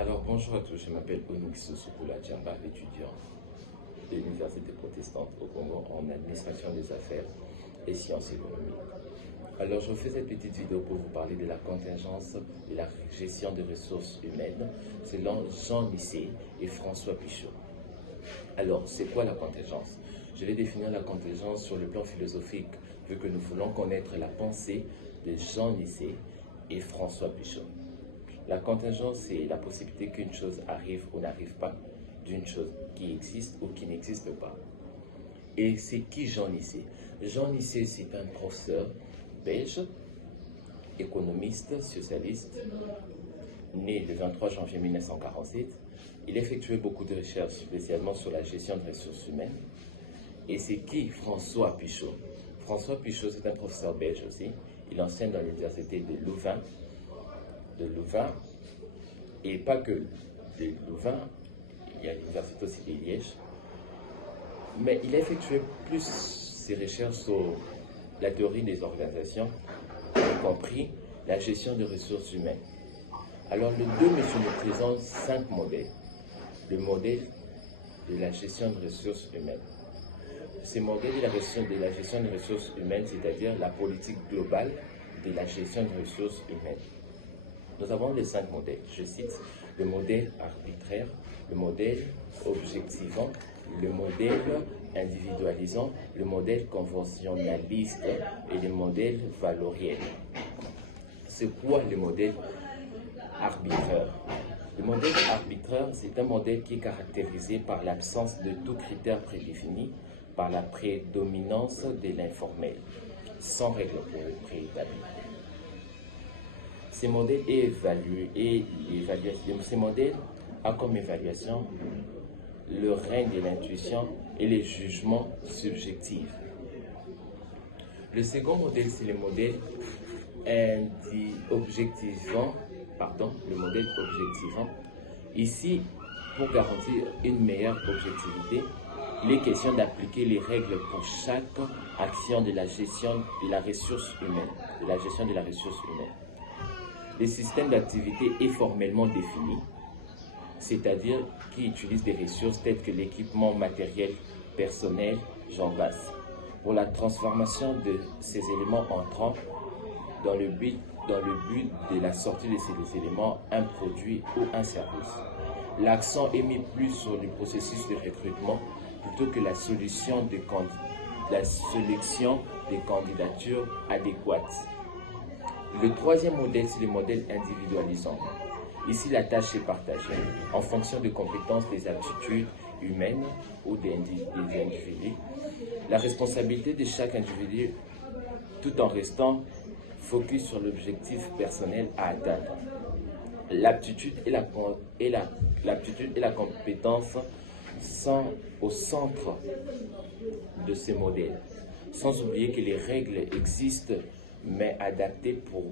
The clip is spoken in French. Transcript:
Alors bonjour à tous, je m'appelle Onyx Soukoula Djamba, étudiant de l'Université protestante au Congo en administration des affaires et sciences économiques. Alors je fais cette petite vidéo pour vous parler de la contingence et la gestion des ressources humaines selon Jean Nicet et François Pichot. Alors c'est quoi la contingence? Je vais définir la contingence sur le plan philosophique vu que nous voulons connaître la pensée de Jean Nicet et François Pichot. La contingence, c'est la possibilité qu'une chose arrive ou n'arrive pas, d'une chose qui existe ou qui n'existe pas. Et c'est qui Jean Nicet? Jean Nicet, c'est un professeur belge, économiste, socialiste, né le 23 janvier 1947. Il effectuait beaucoup de recherches, spécialement sur la gestion des ressources humaines. Et c'est qui François Pichot? François Pichot, c'est un professeur belge aussi. Il enseigne dans l'université de Louvain, et pas que de Louvain, il y a l'université aussi de Liège, mais il a effectué plus ses recherches sur la théorie des organisations, y compris la gestion des ressources humaines. Alors le 2 mai nous présente 5 modèles. Le modèle de la gestion des ressources humaines. Ces modèles de la gestion des ressources humaines, c'est-à-dire la politique globale de la gestion des ressources humaines. Nous avons les 5 modèles. Je cite le modèle arbitraire, le modèle objectivant, le modèle individualisant, le modèle conventionnaliste et le modèle valoriel. C'est quoi le modèle arbitraire? Le modèle arbitraire, c'est un modèle qui est caractérisé par l'absence de tout critère prédéfini, par la prédominance de l'informel, sans règle préétablie. Ces modèles ces modèles ont comme évaluation le règne de l'intuition et les jugements subjectifs. Le second modèle, c'est le modèle objectivant. Ici, pour garantir une meilleure objectivité, il est question d'appliquer les règles pour chaque action de la gestion de la ressource humaine. Le système d'activité est formellement défini, c'est-à-dire qui utilise des ressources telles que l'équipement matériel, personnel, j'en passe, pour la transformation de ces éléments entrants dans le but de la sortie de ces éléments, un produit ou un service. L'accent est mis plus sur le processus de recrutement plutôt que la sélection des candidatures adéquates. Le troisième modèle, c'est le modèle individualisant. Ici, la tâche est partagée en fonction des compétences, des aptitudes humaines ou des individus. La responsabilité de chaque individu, tout en restant focus sur l'objectif personnel à atteindre. L'aptitude et la compétence sont au centre de ces modèles, sans oublier que les règles existent mais adaptées pour